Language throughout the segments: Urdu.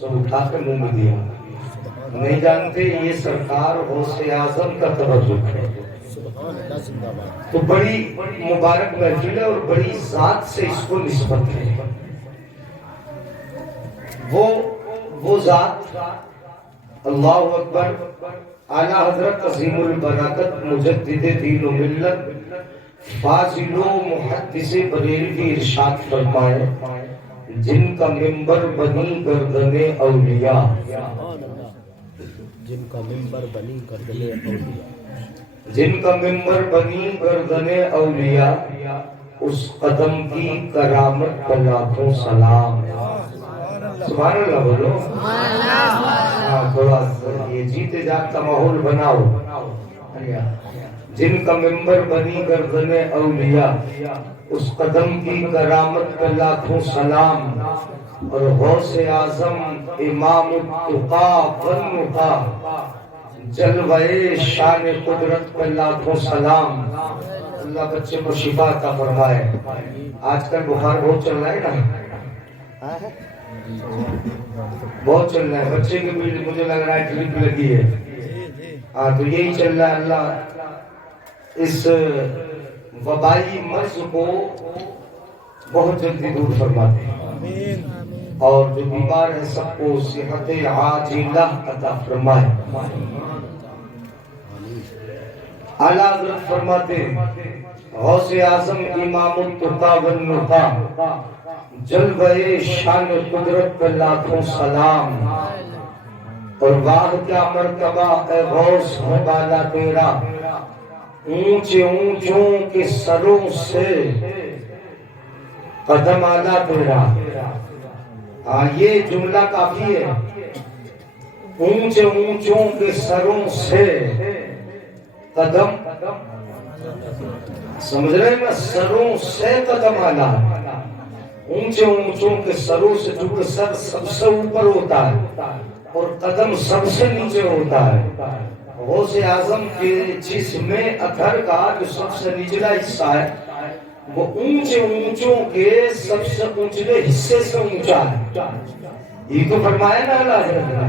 سب اٹھا کے منہ میں دیا. نہیں جانتے یہ سرکار غوث اعظم کا تبرک ہے. تو بڑی مبارک محفل ہے اور بڑی ذات سے اس کو نسبت ہے. وہ ذات اللہ اکبر اعلیٰ حضرت عظیم البرکت مجدد دین و ملت فاضل و محدث بریلوی ارشاد فرمائے جن کا منبر بنی گردن اولیاء، جن کا منبر بنی گردن اولیاء، جن کا منبر بنی گردن اولیاء، اس قدم کی کرامت پر لاکھوں سلام. سبحان اللہ بولو. تھوڑا یہ جیتے جاگتا ماحول بناؤ. جن کا منبر بنی گردن اولیاء، اس قدم کی کرامت پر لاکھوں سلام. اور غوث اعظم امام التقا والنقا، جلوہ شان قدرت پر لاکھوں سلام. اللہ بچے کو شفا عطا فرمائے. آج کل بخار بہت چل رہا ہے نا، بہت چل رہا ہے. بچے کے بھی مجھے لگ رہا ہے ٹرپ لگی ہے. ہاں تو یہی چل رہا ہے. اللہ اس وبائی مرض کو بہت جلدی دور فرماتے ہیں اور جو بیمار ہے سب کو صحت عاجلہ عطا فرمائے. اعلیٰ حضرت فرماتے غوث اعظم امام التقا والنقا، جلوہ شان قدرت پر لاکھوں سلام. اور واہ کیا مرتبہ اے غوث ہے بالا تیرا، اونچے اونچوں کے سروں سے قدم آلہ تیرا. ہاں یہ جملہ کافی ہے. اونچے اونچوں کے سروں سے قدم، سمجھ رہے ہیں نا، سروں سے قدم آلہ. اونچے اونچوں کے سروں سے، چونکہ سر سب سے اوپر ہوتا ہے اور قدم سب سے نیچے ہوتا ہے. غوث اعظم کے جسم اطہر کا جو سب سے نچلا حصہ ہے وہ اونچے اونچوں کے سب سے اونچے حصے سے اونچا ہے. یہ تو فرمایا نا اللہ حضرت نے،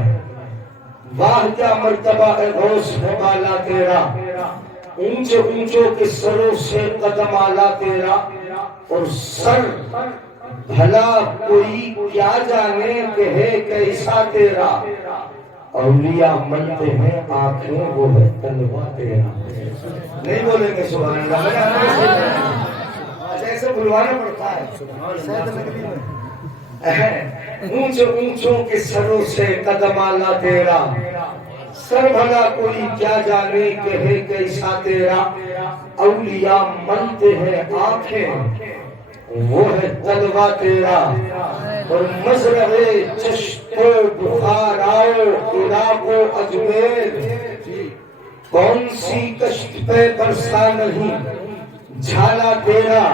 واہ کیا مرتبہ ہے غوث ہے بالا تیرا، اونچے اونچوں کے سروں سے قدم آلہ تیرا. اور سر بھلا کوئی کیا جانے کہ ہے کیسا تیرا، اولیاء ملتے ہیں آنکھیں وہ ہے تلوا تیرا. نہیں بولیں گے سبحان اللہ؟ اچھا ایسے بلوانا پڑتا ہے. اونچے اونچوں کے سروں سے قدم آلہ تیرا، سر بھلا کوئی کیا جانے کہ ہے کیسا تیرا. اولیاء ملتے ہیں آنکھیں وہ ہے تلوا تیرا. اور مزرع چشت و بخار آؤ عراق و اجمیر، کون سی کشت پہ برسا نہیں جھالا تیرا.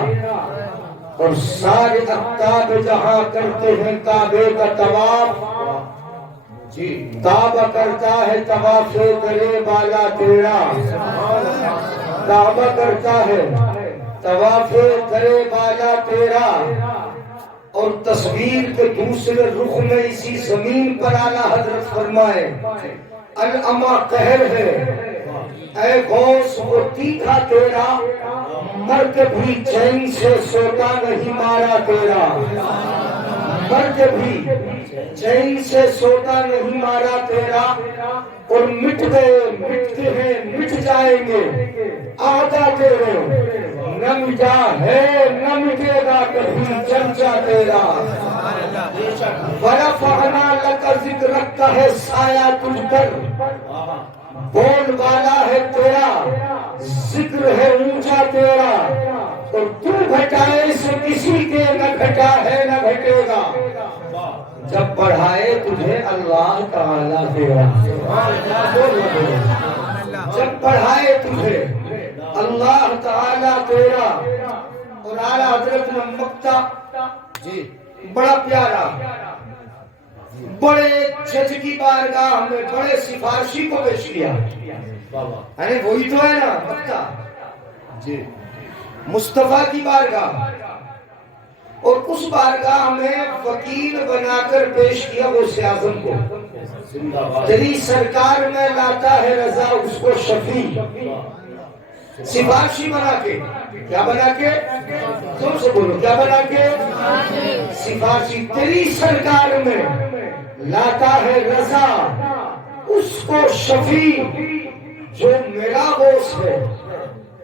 اور سارے اقطاب جہاں کرتے ہیں کعبے کا طواف، کعبہ کرتا ہے طواف کرے بالا تیرا. کعبہ کرتا ہے طواف کرے بالا تیرا. اور تصویر کے دوسرے رخ میں اسی زمین پر اعلیٰ حضرت فرمائے العما قہر ہے اے غوث وہ تیکھا تیرا، مر کے بھی چین سے سوتا نہیں مارا تیرا. مر کے بھی چین سے سوتا نہیں مارا تیرا. اور مٹ گئے مٹتے ہیں مٹ جائیں گے آقا تیرے، نہ مٹا ہے نہ مٹے گا کبھی چرچا تیرا. وَرَفَعْنَا لَكَ ذِكْرَكَ کا ہے سایہ تجھ پر، بول والا ہے تیرا، ذکر ہے اونچا تیرا. اور تو گھٹائے سے کسی کے نہ گھٹا ہے نہ گھٹے گا. جب بڑھائے تجھے اللہ تعالیٰ تیرا، جب بڑھائے تجھے اللہ تعالیٰ تیرا. اور اعلیٰ حضرت نے مکتا بڑا پیارا، بڑے جج کی بارگاہ میں بڑے سفارشی کو پیش کیا. ارے وہی تو ہے نا مکتا، مصطفیٰ کی بارگاہ. اور اس بارگاہ میں وکیل بنا کر پیش کیا غوث اعظم کو. تیری سرکار میں لاتا ہے رضا اس کو شفیع، سفارشی بنا کے. کیا بنا کے؟ زور سے بولو، کیا بنا کے؟ سفارشی. تیری سرکار میں لاتا ہے رضا اس کو شفیع جو میرا غوث ہے.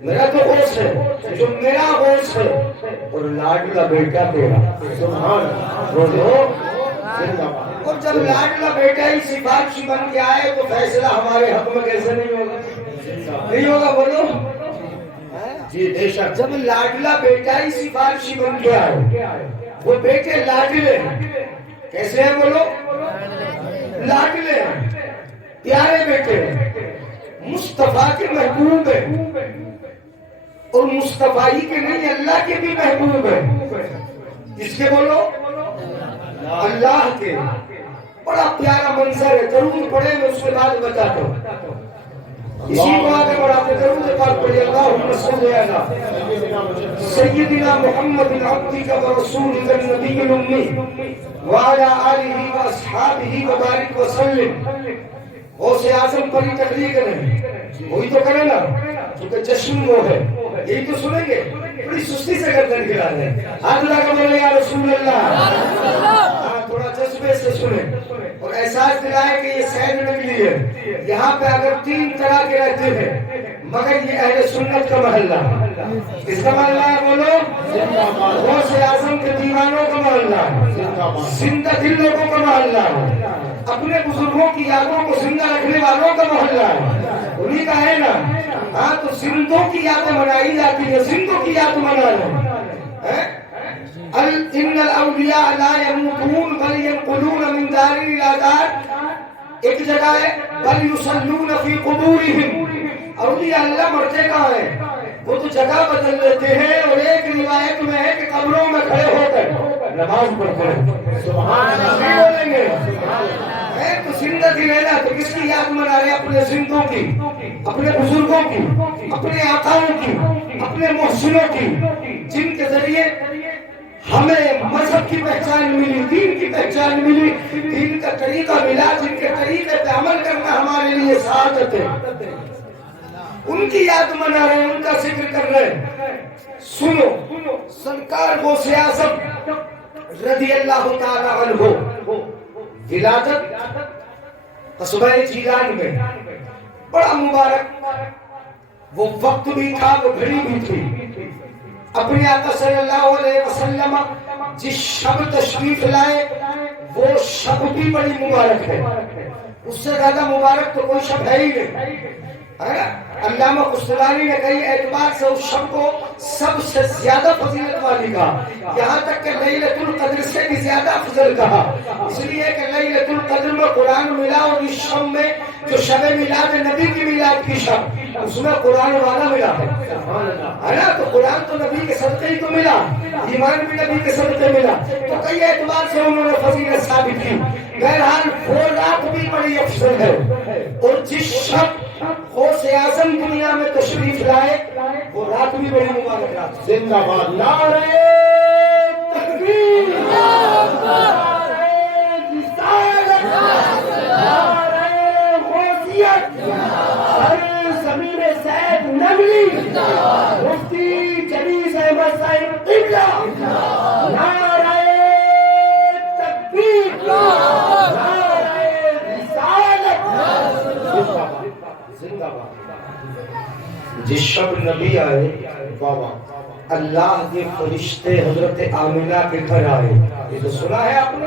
میرا تو غوث ہے، جو میرا غوث ہے اور لاڈلا بیٹا تیرا. سبحان اللہ. اور جب لاڈلا بیٹا ہی سفارشی بن کے آئے تو فیصلہ ہمارے حق میں کیسے نہیں ہوگا؟ نہیں ہوگا، بولو جی. بے شک جب لاڈلا بیٹا ہی سفارشی بن کے آئے، وہ بیٹے لاڈلے کیسے ہیں؟ بولو لاڈلے پیارے بیٹے، مصطفیٰ کے محبوب ہیں، اور مصطفیٰ ہی کے نہیں اللہ کے بھی محبوب ہیں. کس کے؟ بولو اللہ کے. بڑا پیارا منظر ہے، درود پڑھے، میں اس کے بعد بتاتا ہوں. اسی کو آگے بڑھاتے درود پاک پڑھیے. اللہم صلی علی سیدنا محمد عبدک و رسولک النبی الامی وعلی آلہ و اصحابہ وبارک وسلم. غوث اعظم پر ہی تقریر کریں، وہی تو کریں نا، کیونکہ جشن وہ ہے. یہی تو سنیں گے، بڑی سستی سے گردن گرا رہے ہیں. ہاتھ لا کے بولے یا رسول اللہ. تھوڑا جذبے سے سنیں اور احساس دلائے کہ یہ سید نکلی ہے. یہاں پہ اگر 3 طرح کے رہتے ہیں، مگر یہ اہل سنت کا محلہ. اس کا محلہ ہے؟ بولو غوث اعظم کے دیوانوں کا محلہ، زندہ دل لوگوں کا محلہ، اپنے بزرگوں کی یادوں کو زندہ رکھنے والوں کا محلہ ہے. انہی کا ہے نا. ہاں تو زندوں کی یادیں منائی جاتی ہیں، زندوں کی یاد منا رہے. ان الاولیاء لا يموتون بل ينقلون من دار الى دار. ایک جگہ ہے بل يصلون في قبورهم. اولیاء اللہ مرتے کہاں ہیں؟ وہ تو جگہ بدل لیتے ہیں. اور ایک روایت میں ہے کہ قبروں میں کھڑے ہو کر نماز پڑھتے ہیں. سبحان اللہ بولیں گے. تو زندہ دل ہے نا، تو کس کی یاد منا رہے ہیں؟ اپنے زندوں کی، اپنے بزرگوں کی، اپنے آقاؤں کی، اپنے محسنوں کی، جن کے ذریعے ہمیں مذہب کی پہچان ملی، دین کی پہچان ملی، دین کا طریقہ ملا، جن کے طریقے پہ عمل کرنا ہمارے لیے سعادت ہے. ان کی یاد منا رہے ہیں، ان کا ذکر کر رہے ہیں. سنو، سرکار غوث اعظم رضی اللہ تعالی عنہ ولادت قصبہ جیلان میں. بڑا مبارک وہ وقت بھی تھا، وہ گھڑی بھی تھی. اپنے آقا صلی اللہ علیہ وسلم جس شب تشریف لائے وہ شب بھی بڑی مبارک ہے. اس سے زیادہ مبارک تو کوئی شب ہے ہی نہیں. علامہ قسطلانی نے کئی اعتبار سے اس شب کو سب سے زیادہ فضیلت والی کہا، یہاں تک کہ لیلۃ القدر سے بھی زیادہ افضل کہا. اس لیے کہ لیلۃ القدر میں قرآن ملا، اور اس شب میں جو شب میلاد نبی کی میلاد کی شب، اس میں قرآن والا ملا ہے نا. تو قرآن تو نبی کے صدقے ہی تو ملا، ایمان بھی نبی کے صدقے ملا. تو کئی اعتبار سے انہوں نے فضیلت ثابت کی. بہرحال وہ رات بھی بڑی افضل ہے. اور جس شب غوث اعظم دنیا میں تشریف لائے وہ رات بھی بڑی مبارک رات. زندہ باد. نعرہ تکبیر، نعرہ رسالت، نعرہ غوثیت. زمین سید نگلی مفتی جلیس احمد صاحب قبلہ. نعرہ تکبیر، نعرہ رسالت. زندہ باد. جس شب نبی آئے اللہ کے فرشتے حضرت آمنہ کے گھر آئے. یہ تو سنا ہے آپ نے،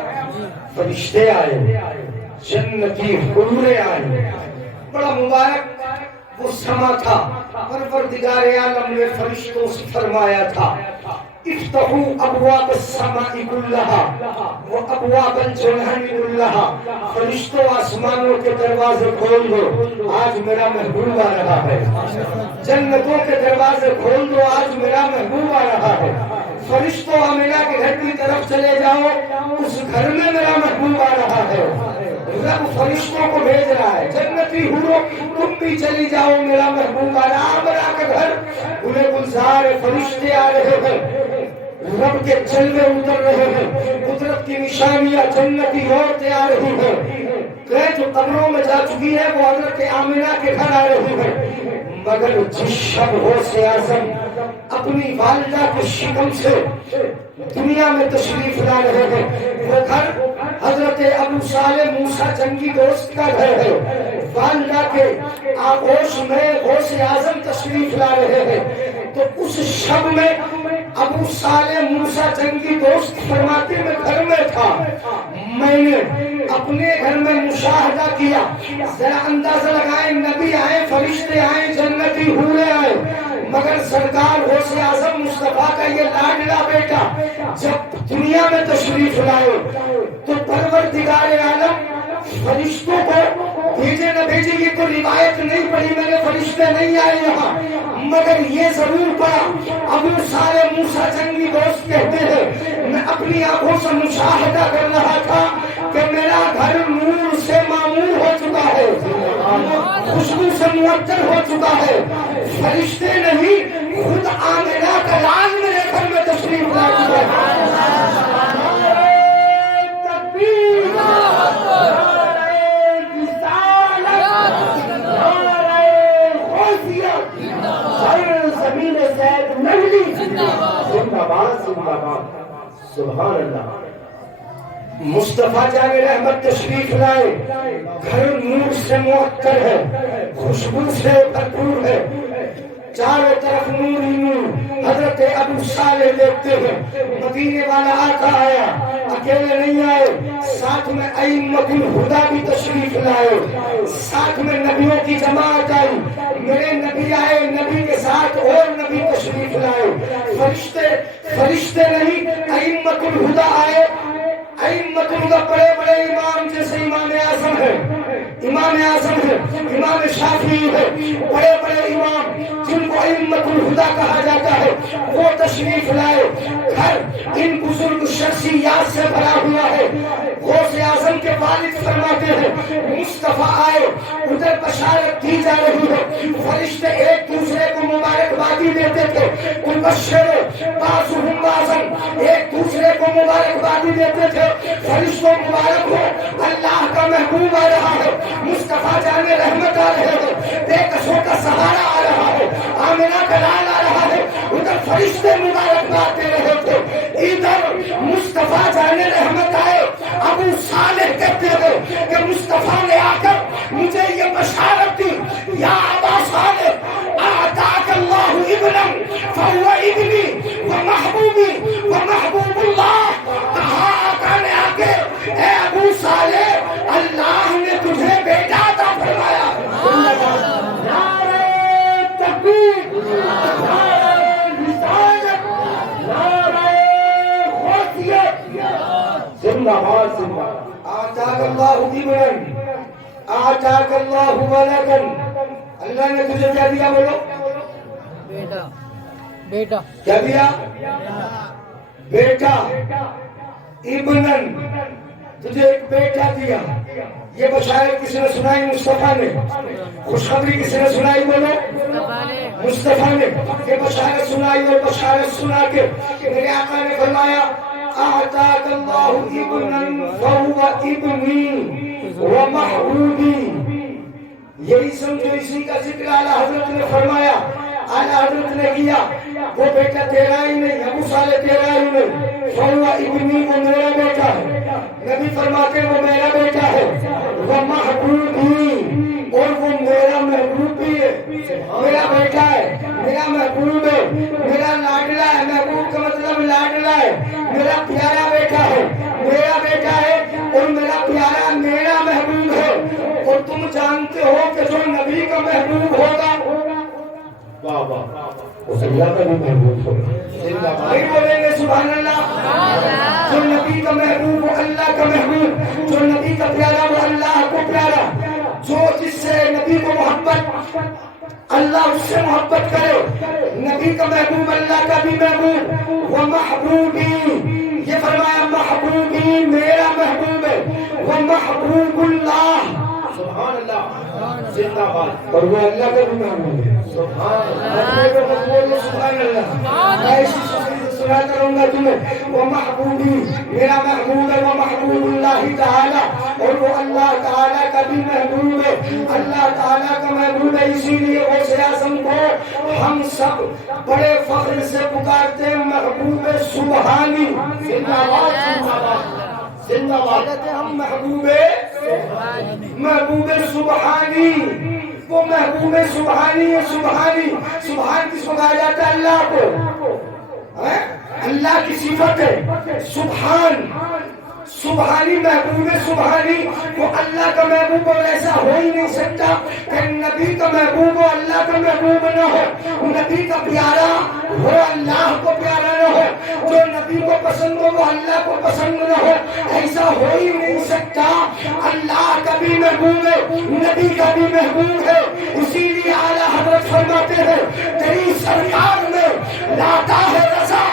فرشتے آئے، جنتی حوریں آئے. بڑا مبارک وہ سما تھا. پروردگار عالم نے فرشتوں سے فرمایا تھا افتحوا ابواب السماء كلها وابواب الجنان كلها. فرشتوں آسمانوں کے دروازے کھول دو، آج میرا محبوب آ رہا ہے. جنتوں کے دروازے کھول دو، آج میرا محبوب آ رہا ہے. فرشتوں آمنہ کے گھر کی طرف چلے جاؤ، اس گھر میں میرا محبوب آ رہا ہے. رب فرشتوں کو بھیج رہا ہے. جنتی حوروں تم بھی چلی جاؤ، میرا محبوب آ رہا. آمنہ کا گھر انہیں گلزار فرشتے آ رہے ہیں. رب کے جلوے اتر رہے ہیں، قدرت کی نشانیاں جنتی عورتیں آ رہی ہیں، جو قبروں میں جا چکی ہے وہ حضرت آمنہ کے گھر آ رہی ہے، مگر جس شب غوث اعظم اپنی والدہ کے شکم سے دنیا میں تشریف لا رہے ہیں، وہ گھر حضرت ابو صالح موسیٰ جنگی دوست کا گھر ہے، والدہ کے آغوش میں غوث اعظم تشریف لا رہے ہیں، تو اس شب میں ابو صالح موسیٰ جنگی دوست فرماتے میں گھر میں تھا، میں نے اپنے گھر میں مشاہدہ کیا، ذرا اندازہ لگائیں، نبی آئے، فرشتے آئے، جنتی حوریں آئے، مگر سرکار غوث اعظم مصطفیٰ کا یہ لاڈلا بیٹا جب دنیا میں تشریف لائے تو پروردگار عالم فرشتوں کو بھیجے نہ بھیجے یہ تو روایت نہیں پڑھی میں نے، فرشتے نہیں آئے یہاں، مگر یہ ضرور پڑا ابو صالح موسیٰ جنگی دوست کہتے ہیں میں اپنی آنکھوں سے مشاہدہ کر رہا تھا کہ میرا گھر نور سے معمور ہو چکا ہے، خوشبو سے معطر ہو چکا ہے، فرشتے نہیں خود آمنہ کا لال میرے گھر میں تشریف لا چکا ہے۔ سبحان اللہ۔ مصطفیٰ جان رحمت تشریف لائے، گھر نور سے معطر ہے، خوشبو سے بھرپور ہے، چاروں طرف نور ہی نور۔ حضرت ابو صالح دیکھتے ہیں مدینے والا آقا آیا، اکیلے نہیں آئے، ساتھ میں ائمۃ الہدیٰ بھی تشریف لائے، ساتھ میں نبیوں کی جماعت آئی، میرے نبی آئے، نبی کے ساتھ اور نبی تشریف لائے، فرشتے نہیں ائمۃ الہدیٰ آئے، ائمۃ الہدیٰ بڑے بڑے امام جیسے امام اعظم ہے، امام شافعی ہے، بڑے بڑے امام جن کو ائمۃ الہدیٰ کہا جاتا ہے وہ تشریف لائے، گھر ان بزرگ شخصیات سے بھرا ہوا ہے۔ غوث اعظم کے والد فرماتے ہیں مصطفیٰ آئے، ادھر بشارت دی جا رہی ہے، فرشتے ایک دوسرے کو مبارکبادی دیتے تھے، بعضهم بعضا، ایک دوسرے کو مبارکبادی دیتے تھے، فرشتوں مبارک ہو، اللہ کا محبوب آ رہا ہے، مصطفیٰ جان رحمت آ رہے ہیں، بے کسوں کا سہارا آ رہا ہے، آمنہ کا لال آ رہا ہے، ادھر فرشتے مبارکباد دے رہے تھے، ادھر مصطفیٰ جان رحمت آئے۔ ابو صالح کہتے ہیں کہ مصطفیٰ نے آ کر مجھے یہ بشارت دی، یا ابا صالح اعطاک اللہ ابنا فہو ابنی ومحبوبی ومحبوب اللہ، کہا آقا نے آ کے اے ابو صالح اللہ نے تجھے بیٹا عطا فرمایا۔ نعرہ تکبیر، نعرہ رسالت، نعرہ غوثیت، زندہ باد زندہ باد۔ آتاک اللہ ابن، آتاک اللہ ولدن، اللہ نے تجھے کیا دیا بولو؟ بیٹا کیا دیا؟ بیٹا، ابنن، تجھے ایک بیٹا دیا۔ یہ بشارت کس نے سنائی؟ مصطفیٰ نے۔ خوشخبری کس نے سنائی بولو؟ مصطفیٰ نے۔ یہ بشارت سنائی اور بشارت سنا کے میرے آقا نے فرمایا اعطاک اللہ ابنن فہو ابنی ومحبوبی۔ یہی سمجھو، اسی کا ذکر اعلیٰ حضرت نے فرمایا، اعلیٰ حضرت نے کیا، وہ بیٹا تیرا ہی نہیں، ابو صالح تیرا ہی نہیں، فہو ابنی، وہ میرا بیٹا ہے، نبی فرماتے وہ میرا بیٹا ہے، ومحبوبی، اور وہ میرا محبوب بھی ہے، میرا بیٹا ہے، میرا محبوب ہے، میرا لاڈلا ہے، محبوب کا مطلب لاڈلا ہے، میرا پیارا بیٹا ہے، میرا بیٹا ہے اور میرا پیارا میرا محبوب ہے۔ اور تم جانتے ہو کہ جو نبی کا محبوب ہوگا واہ واہ، اس اللہ کا بھی محبوب ہوگا۔ نہیں بولیں گے سبحان اللہ؟ جو نبی کا محبوب وہ اللہ کا محبوب، جو نبی کا پیارا وہ اللہ کو پیارا، جو جس سے نبی کو محبت اللہ اس سے محبت کرے، نبی کا محبوب اللہ کا بھی محبوب۔ وہ محبوبی، یہ فرمایا محبوبی میرا محبوب ہے، وہ محبوب اللہ سبحان اللہ زندہ باد اور وہ اللہ کا بھی محبوب ہے. سبحان اللہ اپنے کو مت بولو سبحان اللہ. میں ایسی سنا کروں گا تمہیں. وہ محبوبی میرا محبوب ہے, وہ محبوب اللہ تعالیٰ, اور وہ اللہ تعالیٰ کا بھی محبوب ہے. اللہ تعالیٰ کا محبوب ہے. اسی لیے غوث اعظم کو ہم سب بڑے فخر سے پکارتے ہیں محبوب سبحانی. زندہ باد زندہ باد زندہ باد کہتے ہیں ہم محبوب سبحانی. وہ محبوب سبحانی ہے. سبحانی سبحان کس کو کہا جاتا ہے؟ اللہ کو. اللہ کی صفت ہے سبحان. سبحانی محبوب سبحانی. وہ اللہ کا محبوب اور ایسا ہو ہی نہیں سکتا کہ نبی کا محبوب ہو اللہ کا محبوب نہ ہو, نبی کا پیارا ہو اللہ کو پیارا نہ ہو, جو نبی کو پسند ہو وہ اللہ کو پسند نہ ہو. ایسا ہو ہی نہیں سکتا. اللہ کا بھی محبوب ہے, نبی کا بھی محبوب ہے. اسی لیے اعلیٰ حضرت فرماتے ہیں تیری سرکار میں لاتا ہے رضا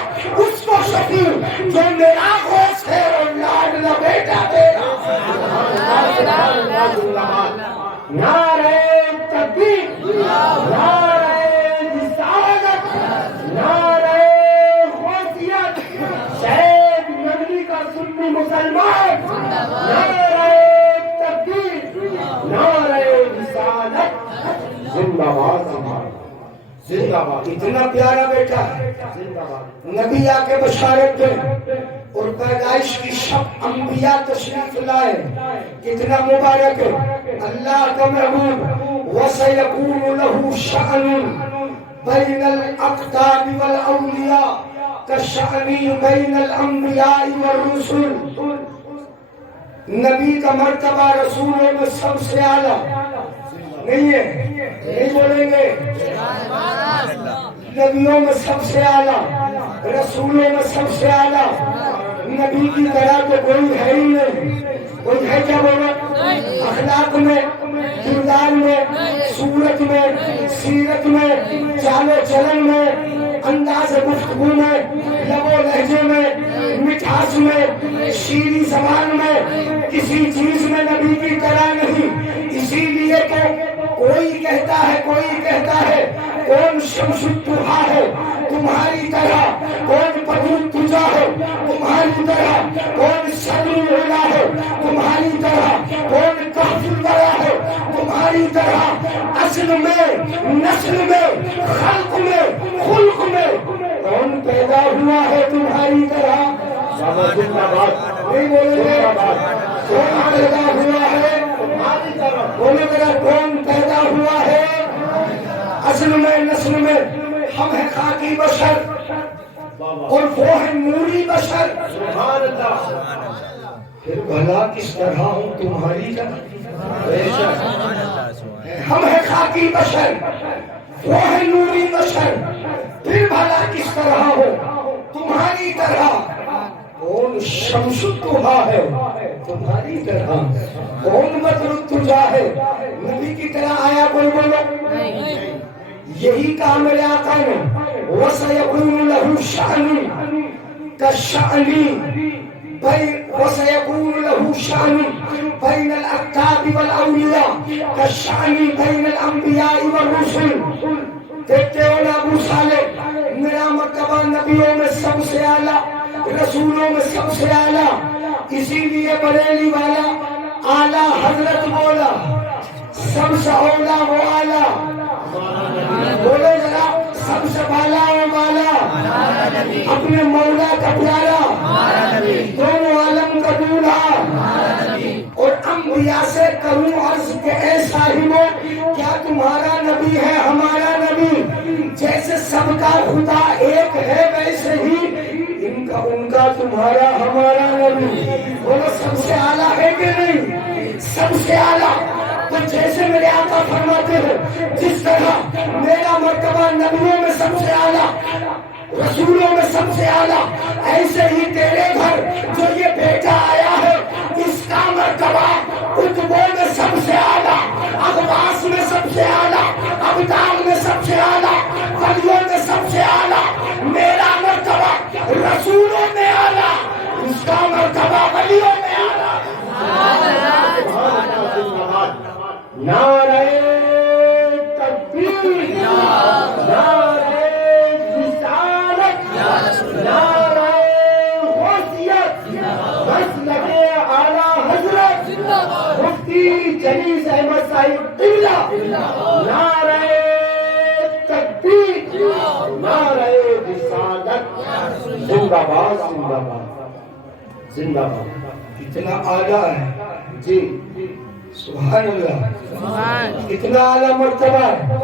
اس کو شفیع جو میرا غوث ہے اور لاڈلا بیٹا تیرا. نعرہ تکبیر, نعرہ رسالت, نعرہ غوثیت, شہید نبی کا سنی مسلمان. نعرہ تکبیر, نعرہ رسالت. زندہ باد زندہ باد. اتنا پیارا بیٹا ہے. زندہ باد. نبی آ کے بشارت دے اور پیدائش کی شب انبیاء تشریف لائے. کتنا مبارک ہے. اللہ کا محبوب وَسَيَكُونُ لَهُ شَأْنٌ بَيْنَ الْأَقْطَابِ وَالْأَوْلِيَاءِ كَالشَّأْنِ بَيْنَ الْأَنْبِيَاءِ وَالرُّسُلِ. نبی کا مرتبہ رسولوں میں سب سے اعلیٰ نہیں ہے. نہیں بولیں گے نبیوں میں سب سے اعلیٰ, رسولوں میں سب سے اعلیٰ. نبی کی طرح تو کوئی ہے ہی نہیں. کوئی ہے کیا بولو؟ اخلاق میں, کردار میں, صورت میں, سیرت میں, چال و چلن میں, انداز گفتگو میں, لب و لہجے میں, مٹھاس میں, شیریں زبان میں, کسی چیز میں نبی کی طرح نہیں. اسی لیے تو کوئی کہتا ہے کون شمس الضحیٰ ہے تمہاری طرح, کون بدر الدجا ہے تمہاری طرح, کون صدر العلا ہے تمہاری طرح, کون کہف الورا ہے تمہاری طرح. اصل میں, نسل میں, خلق میں, خلق میں کون پیدا ہوا ہے تمہاری طرح؟ زندہ باد. نہیں بولے کون پیدا ہوا ہے تمہاری طرف. بولے میرا کون پیدا ہوا ہے؟ اصل میں, نسل میں ہم ہیں خاکی بشر اور وہ ہے نوری بشر. سبحان اللہ. پھر بھلا کس طرح ہوں تمہاری طرح؟ ہم ہیں خاکی بشر, وہ ہے نوری بشر, پھر بھلا کس طرح ہو تمہاری طرح. کون شمس الضحیٰ ہے تمہاری طرح, کون بدر الدجا ہے نبی کی طرح آیا کوئی بولو. یہی کہا میرے آقا نے وَسَيَكُونُ لَهُ شَأْنٌ كَالشَّأْنِ وَسَيَكُونُ لَهُ شَأْنٌ بَيْنَ الْأَقْطَابِ وَالْأَوْلِيَاءِ كَالشَّأْنِ بَيْنَ الْأَنْبِيَاءِ وَالرُّسُلِ. دیکھتے ہو نا ابو صالح, میرا مرتبہ نبیوں میں سب سے اعلیٰ, رسولوں میں سب سے اعلیٰ. اسی لیے بریلی والا اعلیٰ حضرت بولا, سب سے اولا وہ اعلیٰ. بولو ذرا, سب سے بالا و بالا, اپنے مولا کا پیارا, دونوں عالم کا دولہا. اور انبیاء سے کروں عرض کہ اے صاحبو, کیا تمہارا نبی ہے ہمارا نبی؟ جیسے سب کا خدا ایک ہے ویسے ہی ان کا تمہارا ہمارا نبی. بولو سب سے اعلیٰ ہے کہ نہیں؟ سب سے اعلیٰ. تو جیسے میرے آقا فرماتے ہیں جس طرح میرا مرتبہ نبیوں میں سب سے اعلیٰ, رسولوں میں سب سے اعلیٰ, ایسے ہی تیرے گھر جو یہ بیٹا آیا ہے اس کا مرتبہ کتبوں میں سب سے اعلیٰ, اقواس میں سب سے اعلیٰ, ابدال میں سب سے اعلیٰ, ولیوں میں سب سے اعلیٰ. میرا مرتبہ رسولوں میں اعلیٰ, اس کا مرتبہ ولیوں میں اعلیٰ. مفتی جلیس احمد صاحب قبلہ نعرہ تکبیر نعرہ رسالت زندہ باد زندہ باد زندہ باد. اتنا اعلیٰ ہے جی سبحان اللہ. اتنا اعلیٰ مرتبہ ہے,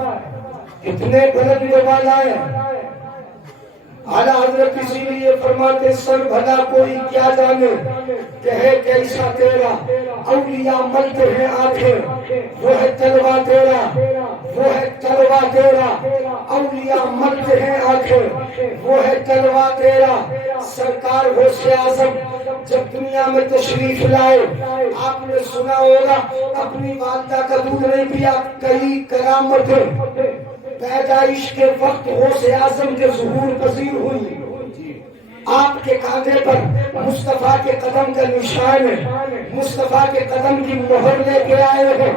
اتنے بلند والا ہے. اعلیٰ حضرت اسی لیے فرماتے سر بھلا کوئی کیا جانے کہ ہے کیسا تیرا, اولیاء ملتے ہیں آنکھیں وہ ہے تلوا تیرا, وہ ہے تلوا تیرا, اولیاء ملتے ہیں آنکھیں وہ ہے تلوا تیرا. سرکار غوث اعظم جب دنیا میں تشریف لائے, آپ نے سنا ہوگا اپنی والدہ کا دودھ نہیں پیا. کئی کرامتیں پیدائش کے وقت غوث اعظم کے ظہور پذیر ہوئی. آپ کے کاندھے پر مصطفیٰ کے قدم کا نشان ہے, مصطفیٰ کے قدم کی مہر لے کے آئے ہیں.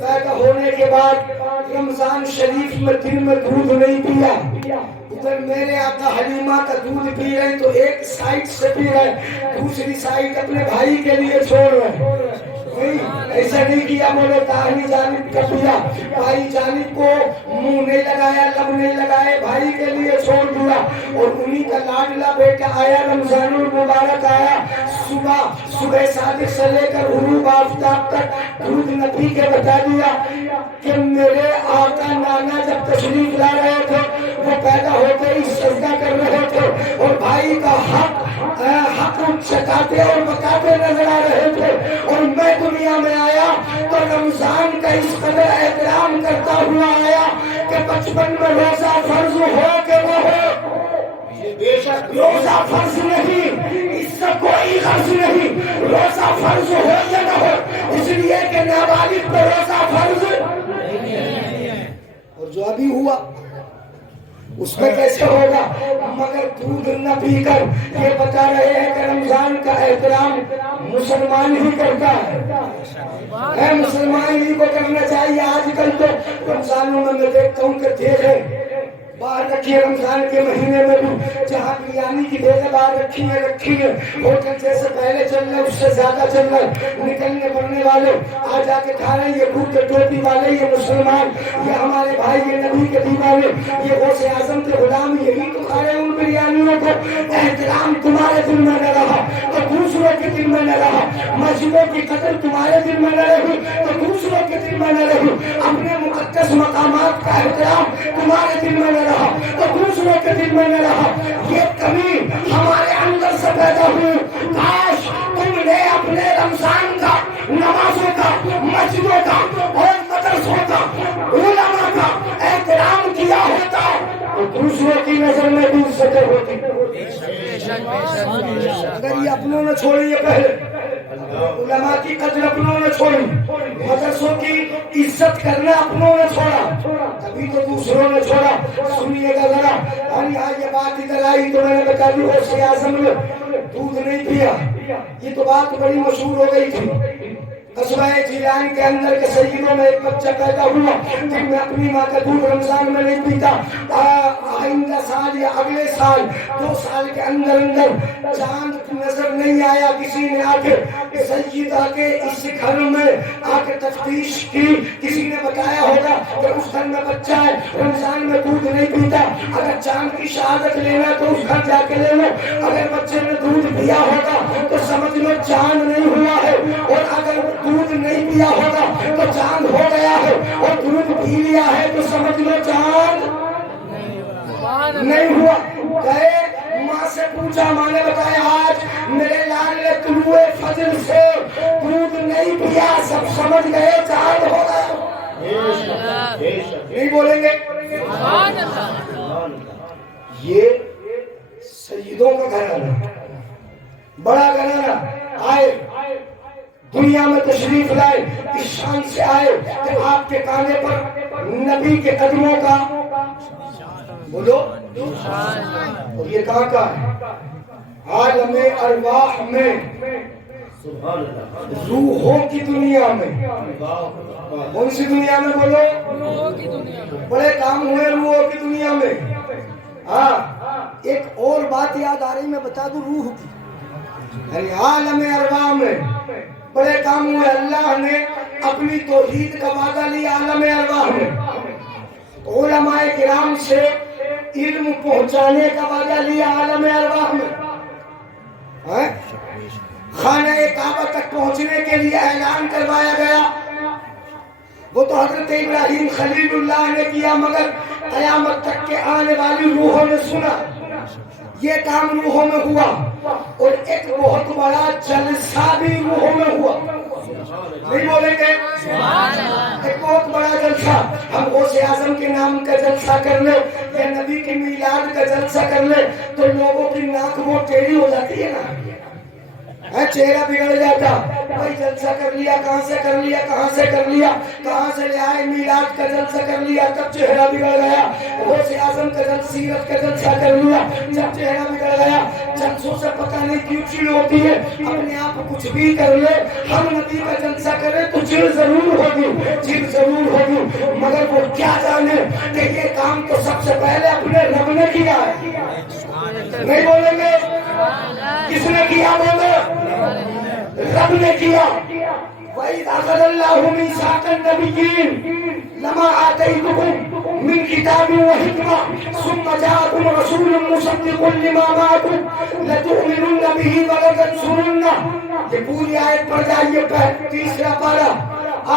پیدا ہونے کے بعد رمضان شریف میں دن میں دودھ نہیں پیا. ادھر میرے آقا حلیمہ کا دودھ پی رہے تو ایک سائیڈ سے پی رہے, دوسری سائیڈ اپنے بھائی کے لیے چھوڑ رہے. ایسا نہیں کیا بولے داہنی جانب کا پیا, بھائی جانب کو منہ نہیں لگایا, لب نہیں لگائے, بھائی کے لیے چھوڑ دیا. اور انہی کا لاڈلا بیٹا آیا, رمضان المبارک آیا, صبح صادق سے لے کر غروب آفتاب تک دودھ نہ پی کے بتا دیا کہ میرے آقا نانا جب تشریف لا رہے تھے وہ پیدا ہوتے ہی سجدہ کر رہے تھے اور بھائی کا حق چکاتے اور بتاتے نظر آ رہے تھے. اور میں دنیا میں آیا تو رمضان کا اس قدر احترام کرتا ہوا آیا کہ بچپن میں روزہ فرض ہو کہ نہ ہو, روزہ فرض نہیں, اس سے کوئی غرض نہیں, روزہ فرض ہو یا نہ ہو, اس لیے کہ نابالغ پہ روزہ فرض اور جو ابھی ہوا اس میں کیسے ہوگا. مگر دودھ نہ پی کر یہ بتا رہے ہیں کہ رمضان کا احترام مسلمان ہی کرتا ہے, مسلمان ہی کو کرنا چاہیے. آج کل تو رمضانوں میں دیکھتا ہوں کہ دیکھے باہر رکھی ہے, رمضان کے مہینے میں بھی جہاں بریانی کی دیگیں باہر رکھی ہے, ہوٹل جیسے پہلے چل رہے اس سے زیادہ چل رہے, نکلنے پڑنے والے آ جا کے کھا رہے ہیں. یہ بھوت ٹوپی والے, یہ مسلمان, یہ ہمارے بھائی, یہ نبی کے دیوانے, یہ غوث اعظم کے غلام, یہی تو کھا رہے ہیں ان بریانیوں کو. احترام تمہارے دل میں نہ رہا تو دوسروں کے دل میں نہ رہا, مسجدوں کی قدر تمہارے دل میں نہ رہی تو دوسروں کے دل میں نہ رہی, اپنے مقدس مقامات کا احترام تمہارے دل میں نہ رہا تو دوسروں کے دل میں نہ رہا. یہ کمی ہمارے اندر سے پیدا ہوئی. کاش تم نے اپنے رمضان کا, نمازوں کا, مسجدوں کا اور مدرسوں کا, علماء کا احترام کیا ہوتا تو دوسروں کی نظر میں بھی عزت ہوتی. اگر یہ اپنوں نے چھوڑی ہے, پہلے علماء کی قدر اپنوں نے چھوڑی, مدرسوں کی عزت کرنا اپنوں نے چھوڑا, تبھی تو دوسروں نے چھوڑا. سنیے گا ذرا, اور یہاں یہ بات ادھر آئی تو میں نے بتا دی غوث اعظم نے دودھ نہیں پیا. یہ تو بات بڑی مشہور ہو گئی تھی. قصبہ جیلان کے اندر کے سیدوں میں ایک بچہ پیدا ہوا کہ میں اپنی ماں کا دودھ رمضان میں نہیں پیتا. آئندہ سال یا اگلے سال 2 سال کے اندر چاند نظر نہیں آیا. کسی نے آ کے سیدہ کے اس گھر میں آ کے تفتیش کی, کسی نے بتایا ہوگا کہ اس گھر میں بچہ ہے, رمضان میں دودھ نہیں پیتا, اگر چاند کی شہادت لینا تو اس گھر جا کے لے لو. اگر بچے نے دودھ پیا ہوگا تو سمجھ لو چاند نہیں ہوا ہے, اور اگر دودھ نہیں پیا ہوگا تو چاند ہو گیا ہے, اور دودھ پی لیا ہے تو سمجھ لو چاند نہیں ہوا. گئے ماں سے پوچھا, ماں نے بتایا آج میرے لال نے طلوع فجر سے دودھ نہیں پیا, سب سمجھ گئے چاند ہو گیا. نہیں بولیں گے. یہ سیدوں کا گھرانہ, بڑا گھرانہ. آئے دنیا میں تشریف لائے, اس شان سے آئے کہ آپ کے کانے پر نبی کے قدموں کا بولو. اور یہ کہاں کا ہے؟ عالم ارواح میں, روحوں کی دنیا میں. کون سی دنیا میں بولو؟ بڑے کام ہوئے روحوں کی دنیا میں. ہاں, ایک اور بات یاد آ رہی, میں بتا دوں روح کی, یعنی عالم ارواح میں بڑے کام ہوئے. اللہ نے اپنی توحید کا وعدہ لیا عالم ارواح میں، علماء کرام سے علم پہنچانے کا وعدہ لیا عالم ارواح میں، خانہ کعبہ تک پہنچنے کے لیے اعلان کروایا گیا، وہ تو حضرت ابراہیم خلیل اللہ نے کیا، مگر قیامت تک کے آنے والی روحوں نے سنا، یہ کام روحوں میں ہوا، اور ایک بہت بڑا جلسہ بھی روحوں میں ہوا، نہیں بولیں گے؟ ایک بہت بڑا جلسہ، ہم غوث اعظم کے نام کا جلسہ کر لیں یا نبی کی میلاد کا جلسہ کر لیں تو لوگوں کی ناک وہ ٹیڑھی ہو جاتی ہے نا، چہرہ بگڑ جاتا، بھائی جلسہ کر لیا، کہاں سے کر لیا، کہاں سے کر لیا، کہاں سے لے آئے، میلاد کا جلسہ کر لیا تب چہرہ بگڑ گیا، غوث اعظم کا جلسہ، سیرت کا جلسہ کر لیا جب چہرہ بگڑ گیا، جلسوں سے پتہ نہیں کیوں چڑ ہوتی ہے، اپنے آپ کچھ بھی کر لے، ہم نبی کا جلسہ کریں تو چڑ ضرور ہوگی، چڑ ضرور ہوگی، مگر وہ کیا جانے کہ یہ کام تو سب سے پہلے اپنے رب نے کیا ہے، نہیں بولیں گے؟ کس نے کیا؟ بولے رب نے کیا۔ وَإِذْ أَخَذَ اللَّهُ مِيثَاقَ النَّبِيِّينَ لَمَا آتَيْتُكُم مِّن كِتَابٍ وَحِكْمَةٍ ثُمَّ جَاءَكُمْ رَسُولٌ مُّصَدِّقٌ لِّمَا مَعَكُمْ لَتُؤْمِنُنَّ بِهِ وَلَتَنصُرُنَّهُ۔ یہ پوری آیت پڑھ جائیے، تیسرا پارہ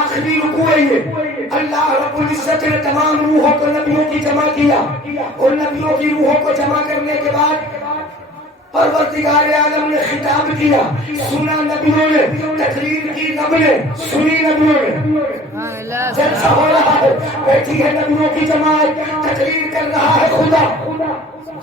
آخری رکوع ہے یہ۔ اللہ رب العزت نے تمام روحوں کو نبیوں کی جمع کیا، اور نبیوں کی روحوں کو جمع کرنے کے بعد پروردگار عالم نے خطاب کیا، سنا نبیوں نے، تقریر کی رب نے، سنی نبیوں نے، جلسہ ہو رہا ہے، بیٹھی ہے نبیوں کی جماعت، تقریر کر رہا ہے خدا،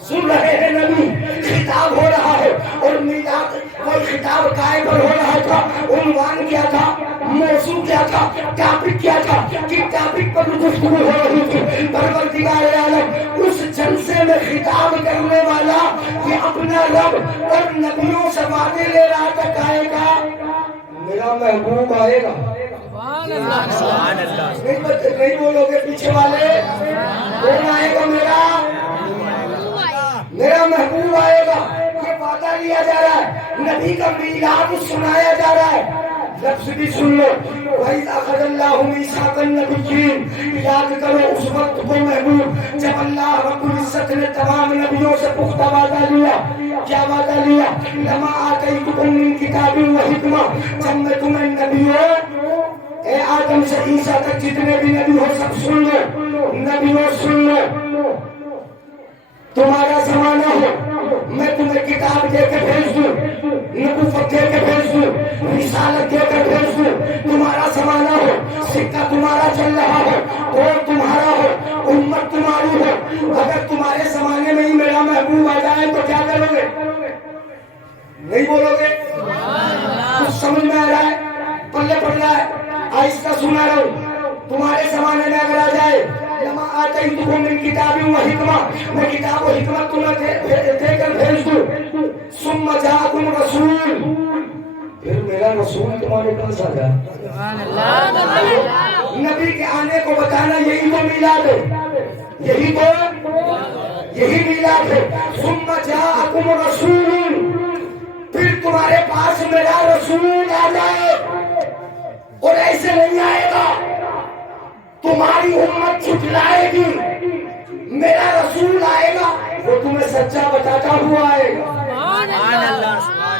سن رہے ہیں نبی، خطاب ہو رہا ہے، اور میلاد کوئی خطاب قائم پر ہو رہا تھا، عنوان کیا تھا، موضوع کیا تھا، ٹاپک کیا تھا، کہ ٹاپک پر گفتگو ہو رہی تھی، پروردگار عالم اس جلسے میں خطاب کرنے والا یہ اپنا رب اور نبیوں سے وعدے لے رہا تھا، کہے گا میرا محبوب آئے گا، نہیں بولو گے پیچھے والے، کون آئے گا؟ میرا محبوب آئے گا، یہ وعدہ لیا جا رہا ہے، نبی کا میلاد سنایا جا رہا ہے، لفظ بھی سن لو، وَإِذْ أَخَذَ اللَّهُ مِيثَاقَ النَّبِيِّينَ، یاد کرو اس وقت کو محبوب جب اللہ رب العزت نے تمام نبیوں سے پختہ وعدہ لیا، کیا وعدہ لیا؟ لَمَا آتَيْتُكُم مِّن كِتَابٍ وَحِكْمَةٍ، جب میں تمہیں نبیوں، اے آدم سے عیسیٰ تک جتنے بھی نبی ہو سب سن لو، نبیوں سن لو، تمہارا زمانہ ہو، میں تمہیں کتاب دے کے بھیج دوں، نبوت دے کے بھیج دوں، رسالت دے کے بھیج دوں، تمہارا زمانہ ہو، سکہ تمہارا چل رہا ہو، دور تمہارا ہو، امت تمہاری ہو، اگر تمہارے زمانے میں ہی میرا محبوب آ جائے تو کیا کرو گے؟ نہیں بولو گے؟ کچھ سمجھ میں آ رہا ہے؟ پلے پڑ رہا ہے؟ آہستہ سنا رہا ہوں، تمہارے زمانے میں اگر آ جائے، لما آتیتکم من کتاب و حکمہ، میں کتاب و حکمت تمہیں دے کر بھیج دوں، ثم جاءکم رسول، پھر میرا رسول تمہارے پاس آ جائے، نبی کے آنے کو بتانا، یہی تو میلاد ہے، یہی میلاد ہے، ثم جاءکم رسول، پھر تمہارے پاس میرا رسول آ جائے، اور ایسے نہیں آئے گا، تمہاری امت جھٹلائے گی، میرا رسول آئے گا، وہ تمہیں سچا بتاتا ہوا آئے گا،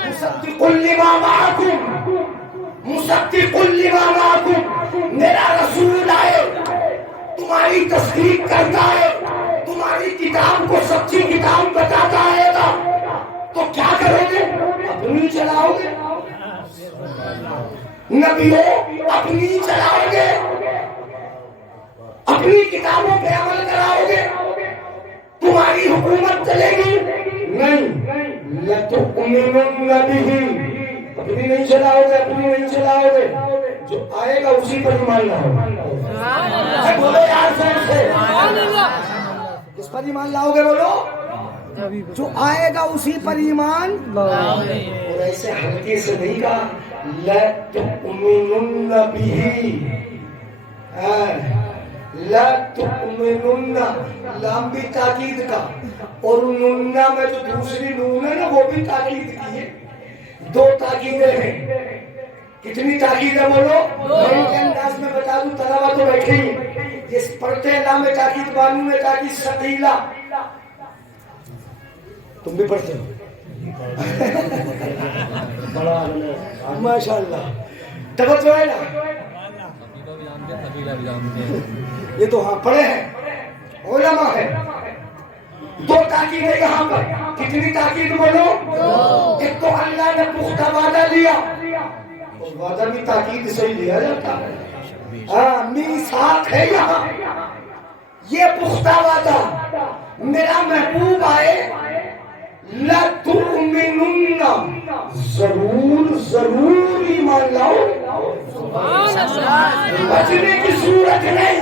مصدق لما معکم، مصدق لما معکم، میرا رسول آئے، تمہاری تصدیق کرتا ہے، تمہاری کتاب کو سچی کتاب بتاتا آئے گا، تو کیا کرو گے؟ اپنی چلاؤ گے؟ نبیوں اپنی چلاؤ گے؟ اپنی کتابوں پہ عمل کراؤ گے؟ تمہاری حکومت چلے گی؟ نہیں، لَتُؤْمِنُنَّ بِهِ، اپنی نہیں چلاؤ گے، اپنی نہیں چلاؤ گے، جو آئے گا اسی پر ایمان لاؤ، بولو یار زور سے، کس پر ایمان لاؤ گے؟ بولو، جو آئے گا اسی پر ایمان لاؤ گے، اور ایسے ہلکے سے نہیں کہا لَتُؤْمِنُنَّ بِهِ، لا تؤمنن، لام بھی تاکید کا، اور ننہ میں جو دوسری نون ہے نا وہ بھی تاکید کی ہے، دو تاکیدیں ہیں، کتنی تاکید ہے بولو؟ پڑھتے ہیں لام تاکید بانو میں تاکید ثقیلہ. تم بھی پڑھتے ہو ماشاءاللہ. توجہ ہے نا, یہ تو ہاں پڑھے ہیں, علماء ہے. دو تاکید ہے یہاں پر. کتنی تاکید بولو؟ ایک تو اللہ نے پختہ وعدہ لیا, اور وعدہ بھی تاکید سے ہی لیا جاتا ہے. ہاں میثاق ہے یہاں, یہ پختہ وعدہ. میرا محبوب آئے لَتُؤْمِنُنَّ, ضرور ضرور ایمان لاؤ. بچنے کی صورت نہیں,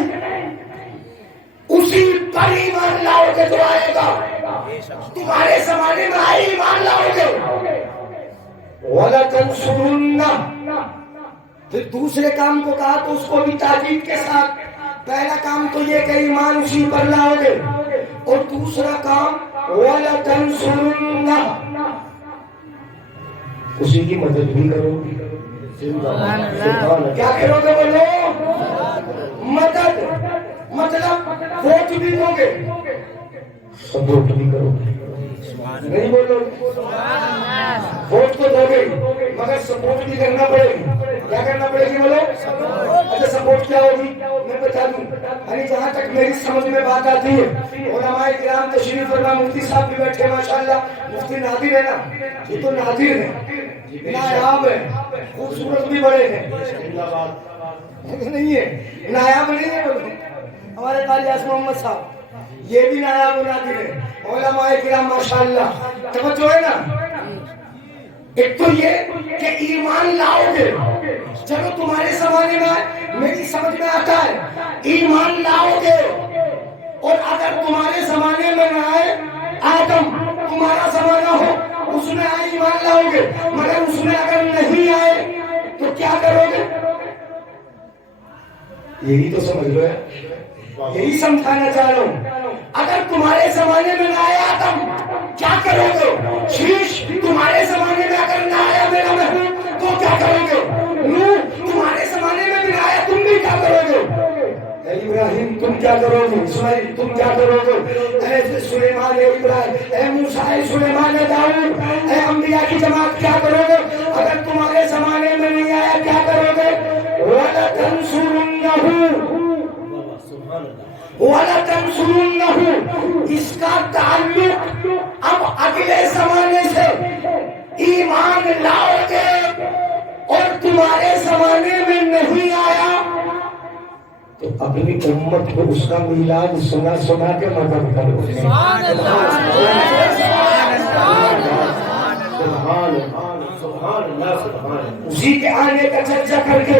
اسی پر ایمان لاؤ گے تو آئے گا. تمہارے زمانے میں آئے ایمان لاؤ گے. وَلَتَنْصُرُنَّ, پھر دوسرے کام کو کہا تو اس کو بھی تاکید کے ساتھ. پہلا کام تو یہ کہ ایمان اسی پر لاؤ گے, اور دوسرا کام وَلَتَنْصُرُنَّ, اسی کی مدد بھی کرو. کیا کرو گے بولو؟ مدد. مطلب ووٹ بھی دو گے, سپورٹ بھی کرو گے. نہیں بولو, ووٹ تو دو گے مگر سپورٹ بھی کرنا پڑے گی. کیا کرنا پڑے گی بولو؟ اچھا سپورٹ کیا ہوگی میں بتا دوں. یعنی جہاں تک میری سمجھ میں بات آتی ہے, علماء کرام تشریف فرما, مفتی صاحب بھی بیٹھے ماشاءاللہ. مفتی نادر ہے نا, یہ تو نادر ہے, نایاب ہے, خوبصورت بھی بڑے ہیں. نہیں ہے, نایاب نہیں ہے بولو. ہمارے قاضی اعظم محمد صاحب یہ بھی نایاب و نادر ہے. علماء کرام ماشاءاللہ. توجہ ہے نا. ایک تو یہ کہ ایمان لاؤ گے, چلو تمہارے زمانے میں میری سمجھ میں آتا ہے ایمان لاؤ گے, اور اگر تمہارے زمانے میں نہ آئے, آدم تمہارا زمانہ ہو اس میں آئے ایمان لاؤ گے, مگر اس میں اگر نہیں آئے تو کیا کرو گے؟ یہی تو سمجھ لو, یہی سمجھانا چاہ رہا ہوں. اگر تمہارے زمانے میں نہ آیا آدم کیا کرو گے؟ شیش تمہارے زمانے میں اگر نہ آیا میرا محبوب تو کیا کرو گے؟ نوح تمہارے زمانے میں بھی نہ آیا تم بھی کیا کرو گے؟ اے ابراہیم تم کیا کرو گے؟ اسماعیل تم کیا کرو گے؟ اے سلیمان اے ابراہیم, اے موسیٰ اے سلیمان اے داؤد, اے انبیاء کی جماعت کیا کرو گے؟ اگر تمہارے زمانے میں نہیں آیا کیا کرو گے؟ وَلَتَنْصُرُنَّهُ, وَلَتَنْصُرُنَّهُ, اس کا تعلق اب اگلے زمانے سے. ایمان لاؤ گے اور تمہارے زمانے میں نہیں آیا تو اپنی امت کو اس کا میلاد سنا سنا کے مدد کرو. سبحان اللہ, اسی کے آنے کا چرچا کر کے.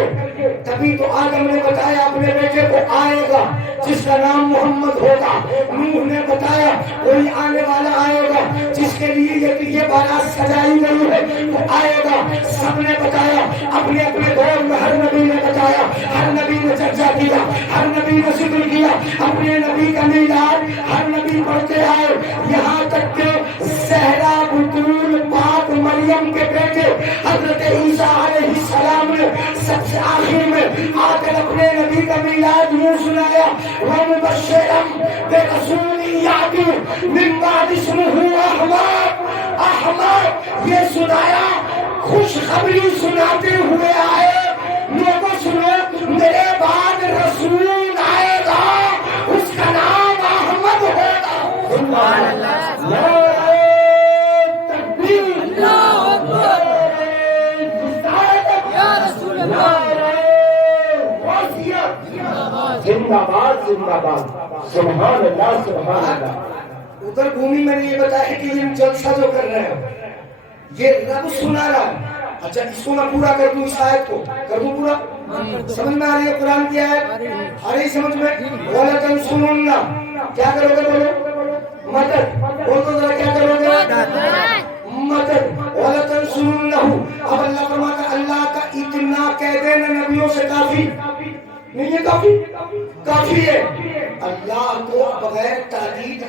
تبھی تو آدم نے بتایا اپنے بیٹے کو آئے گا جس کا نام محمد ہوگا. نوح نے بتایا کوئی آنے والا آئے گا جس کے لیے یہ بارات سجائی گئی ہے وہ آئے گا. سب نے بتایا اپنے اپنے دور میں, ہر نبی نے بتایا, ہر نبی نے چرچا کیا, ہر نبی نے ذکر کیا اپنے نبی کا میلاد. ہر نبی پڑھتے آئے یہاں تک کہ زہرا بطول پاک مریم کے بیٹے حضرت عیسیٰ علیہ السلام نے سب سے آخر میں آ کر اپنے نبی کا میلاد یوں سنایا, وَمُبَشِّرًا بِرَسُولٍ یَأْتِی مِن بَعْدِہ اسْمُہُ احمد. احمد یہ سنایا, خوشخبری سناتے ہوئے آئے, لوگوں سنو میرے بعد رسول آئے گا اس کا نام احمد ہوگا. سبحان اللہ, سبحان اللہ, سبحان اللہ. ادھر بھومی میں نے یہ بتایا کہ یہ جلسہ جو کر رہے ہیں یہ رب سنا رہا ہے. اچھا اس کو میں پورا کر دوں, اس آیت کو کر دوں پورا, سمجھ میں آ رہی ہے قرآن کی آیت آ رہی سمجھ میں؟ وَلَتَنْصُرُنَّ, کیا کرو گے بولو؟ مدد. بول تو ذرا کیا کرو گے؟ مدد. وَلَتَنْصُرُنَّهُ, اب اللہ فرماتا اللہ کا اتنا کہہ دینا نبیوں سے کافی نہیں ہے. کافی ہے. اللہ کو بغیر تاکید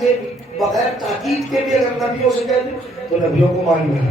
کے بھی اگر نبیوں سے کہہ دیں تو نبیوں کو ماننا ہے.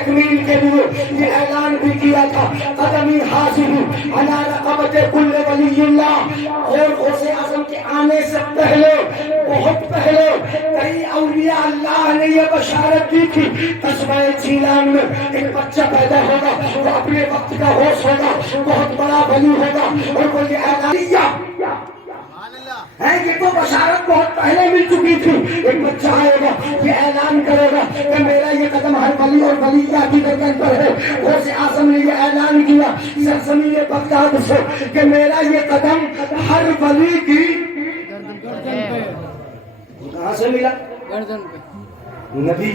تکمیل کے لیے یہ اعلان بھی کیا تھا قدمی حاضر علی رقبت کل ولی اللہ. اور غوث اعظم کے آنے سے پہلے بہت پہلے کئی اولیاء اللہ نے یہ بشارت دی تھی قصبہ جیلان میں ایک بچہ پیدا ہوگا وہ اپنے وقت کا ہوش ہوگا بہت بڑا ولی ہوگا. اور وہ یہ اعلان کیا ہے یہ تو بشارت بہت پہلے مل چکی تھی. ایک بچہ آئے گا یہ اعلان کرے گا کہ میرا یہ قدم ہر ولی اور ولیہ کی گردن پر ہے. غوث اعظم نے یہ اعلان کیا سرزمین بغداد سے کہ میرا یہ قدم ہر ولی کی گردن پہ. کہاں سے ملا؟ گردن پہ. نبی